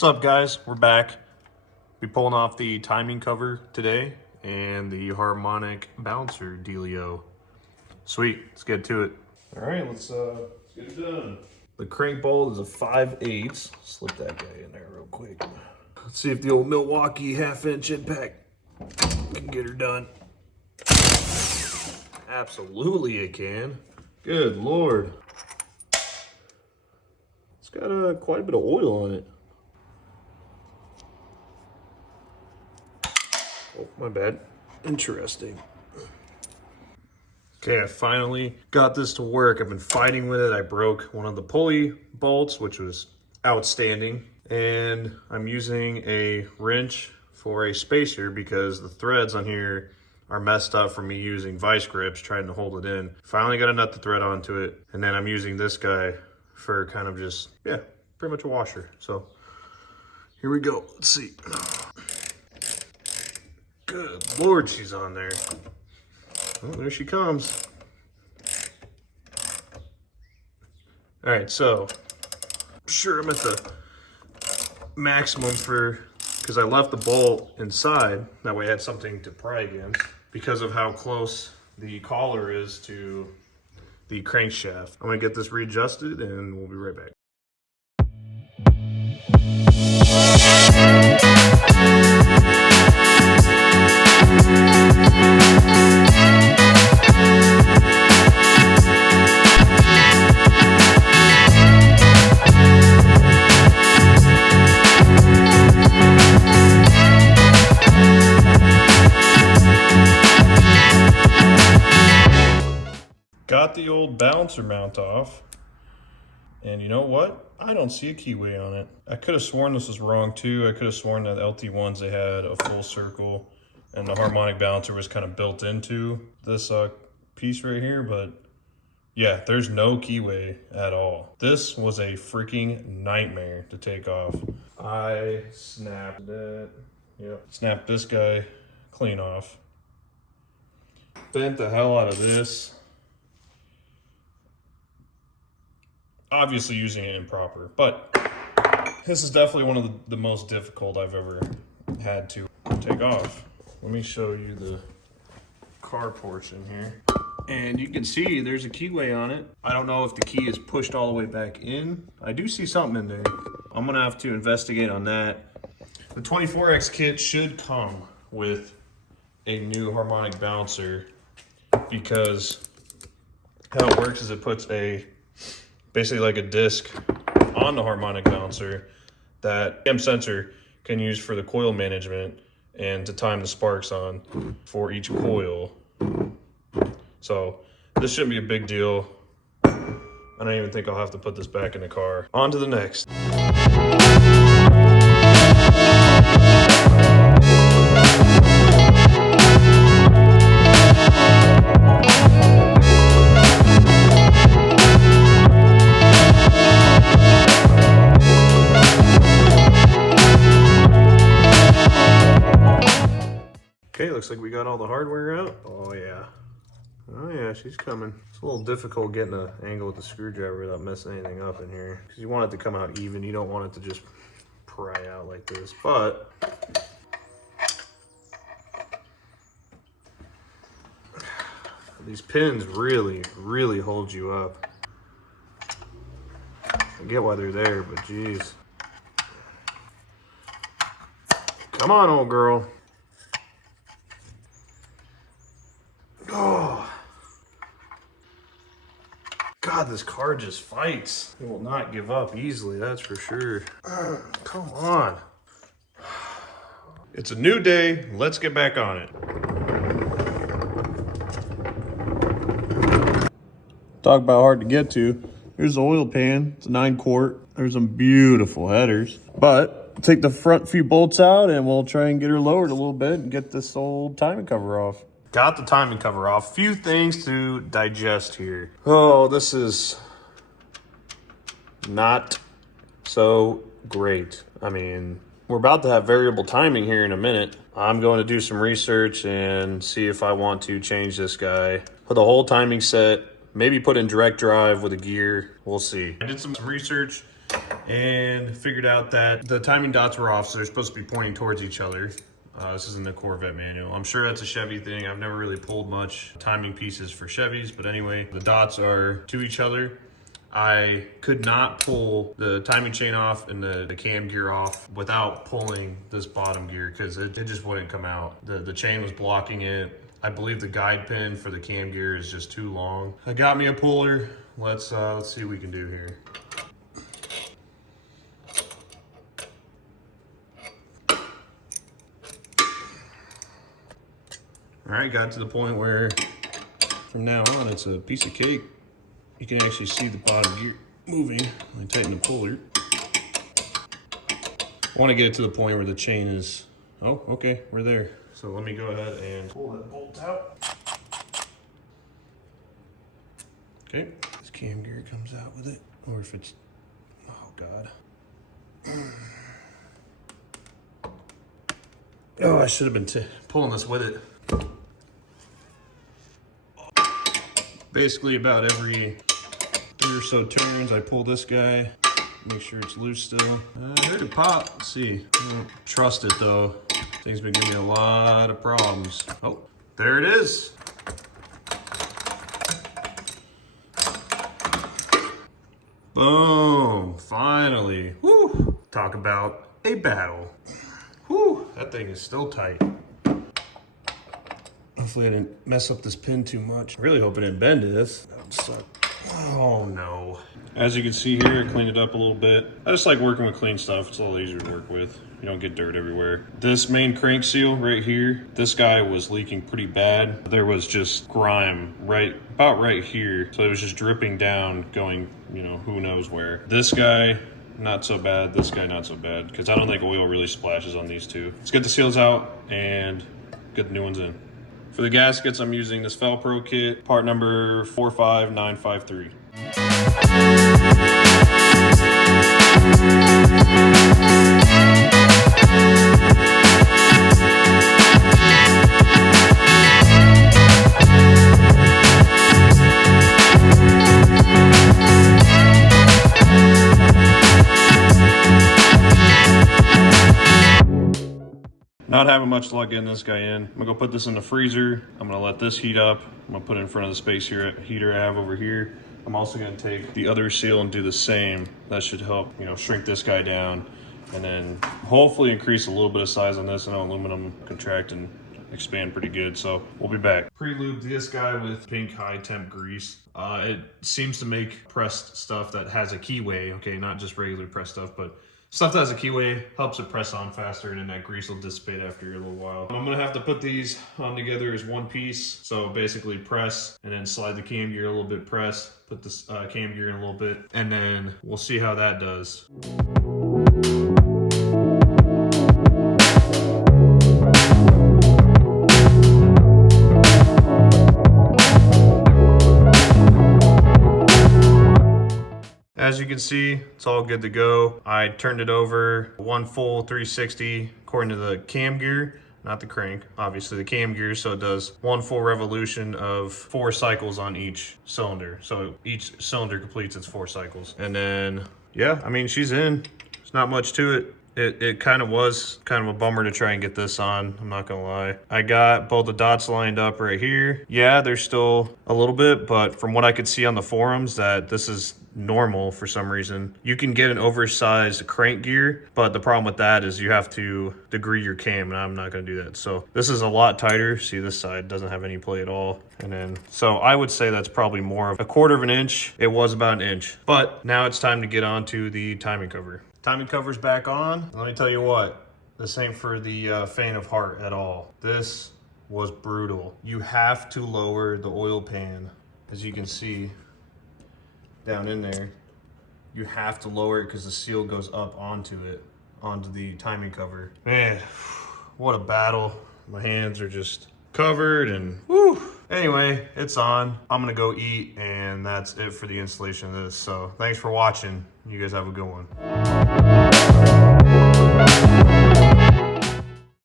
What's up, guys? We're back. Be pulling off the timing cover today and the harmonic bouncer dealio. Sweet, let's get to it. All right, let's get it done. The crank bolt is a 5/8. Slip that guy in there real quick. Let's see if the old Milwaukee 1/2-inch impact can get her done. Absolutely it can. Good Lord. It's got quite a bit of oil on it. Oh, my bad. Interesting. Okay, I finally got this to work. I've been fighting with it. I broke one of the pulley bolts, which was outstanding. And I'm using a wrench for a spacer because the threads on here are messed up from me using vice grips trying to hold it in. Finally got a nut to thread onto it. And then I'm using this guy for kind of just, yeah, pretty much a washer. So here we go. Let's see. Good Lord, she's on there. Oh, there she comes. All right, so I'm sure I'm at the maximum because I left the bolt inside. That way I had something to pry against because of how close the collar is to the crankshaft. I'm gonna get this readjusted and we'll be right back. Got the old balancer mount off, and you know what? I don't see a keyway on it. I could have sworn this was wrong too. I could have sworn that LT1s, they had a full circle and the harmonic balancer was kind of built into this piece right here, but yeah, there's no keyway at all. This was a freaking nightmare to take off. I snapped it. Yep, snapped this guy clean off. Bent the hell out of this. Obviously using it improper, but this is definitely one of the most difficult I've ever had to take off. Let me show you the car portion here. And you can see there's a keyway on it. I don't know if the key is pushed all the way back in. I do see something in there. I'm gonna have to investigate on that. The 24X kit should come with a new harmonic bouncer because how it works is it puts basically like a disc on the harmonic bouncer that M sensor can use for the coil management and to time the sparks on for each coil. So this shouldn't be a big deal. I don't even think I'll have to put this back in the car. On to the next. Okay, looks like we got all the hardware out. Oh yeah. Oh yeah, she's coming. It's a little difficult getting an angle with the screwdriver without messing anything up in here. Because you want it to come out even. You don't want it to just pry out like this. But these pins really, really hold you up. I get why they're there, but geez. Come on, old girl. Oh, God, this car just fights. It will not give up easily, that's for sure. Come on. It's a new day. Let's get back on it. Talk about hard to get to. Here's the oil pan. It's a 9-quart. There's some beautiful headers. But take the front few bolts out and we'll try and get her lowered a little bit and get this old timing cover off. Got the timing cover off. Few things to digest here. Oh, this is not so great. I mean, we're about to have variable timing here in a minute. I'm going to do some research and see if I want to change this guy. Put the whole timing set, maybe put in direct drive with a gear. We'll see. I did some research and figured out that the timing dots were off, so they're supposed to be pointing towards each other. This is in the Corvette manual. I'm sure that's a Chevy thing. I've never really pulled much timing pieces for Chevys, but anyway, the dots are to each other. I could not pull the timing chain off and the cam gear off without pulling this bottom gear because it just wouldn't come out. The chain was blocking it. I believe the guide pin for the cam gear is just too long. I got me a puller. Let's see what we can do here. All right, got to the point where from now on it's a piece of cake. You can actually see the bottom gear moving. I tighten the puller. I want to get it to the point where the chain is, oh, okay, we're there. So let me go ahead and pull that bolt out. Okay, this cam gear comes out with it, or if it's, oh God. Oh, I should have been pulling this with it. Basically about every 3 or so turns, I pull this guy, make sure it's loose still. I heard it pop, let's see. I don't trust it though. Thing's been giving me a lot of problems. Oh, there it is. Boom, finally. Woo, talk about a battle. Woo, that thing is still tight. Hopefully I didn't mess up this pin too much. I really hope it didn't bend this. That would suck. Oh no. As you can see here, I cleaned it up a little bit. I just like working with clean stuff. It's a little easier to work with. You don't get dirt everywhere. This main crank seal right here, this guy was leaking pretty bad. There was just grime about right here. So it was just dripping down, going, you know, who knows where. This guy, not so bad. This guy, not so bad. Because I don't think oil really splashes on these two. Let's get the seals out and get the new ones in. For the gaskets, I'm using this Felpro kit, part number 45953. Not having much luck getting this guy in. I'm gonna go put this in the freezer. I'm gonna let this heat up. I'm gonna put it in front of the space heater I have over here. I'm also gonna take the other seal and do the same. That should help, you know, shrink this guy down and then hopefully increase a little bit of size on this. I know aluminum contract and expand pretty good, so we'll be back. Pre-lubed this guy with pink high temp grease. It seems to make pressed stuff that has a keyway, okay, not just regular pressed stuff, but stuff that has a keyway helps it press on faster, and then that grease will dissipate after a little while. I'm gonna have to put these on together as one piece. So basically press and then slide the cam gear a little bit, press, put this cam gear in a little bit, and then we'll see how that does. As you can see, it's all good to go. I turned it over one full 360 according to the cam gear, not the crank, obviously the cam gear. So it does one full revolution of 4 cycles on each cylinder. So each cylinder completes its 4 cycles. And then, yeah, I mean, she's in. There's not much to it. It kind of was kind of a bummer to try and get this on, I'm not gonna lie. I got both the dots lined up right here. Yeah, there's still a little bit, but from what I could see on the forums that this is normal for some reason. You can get an oversized crank gear, but the problem with that is you have to degree your cam, and I'm not gonna do that. So this is a lot tighter. See, this side doesn't have any play at all. And then, so I would say that's probably more of 1/4 of an inch. It was about an inch, but now it's time to get on to the timing cover. Timing cover's back on. Let me tell you what, this ain't for the faint of heart at all. This was brutal. You have to lower the oil pan, as you can see down in there. You have to lower it because the seal goes up onto it, onto the timing cover. Man, what a battle. My hands are just covered and whew. Anyway, it's on. I'm gonna go eat, and that's it for the installation of this. So thanks for watching. You guys have a good one.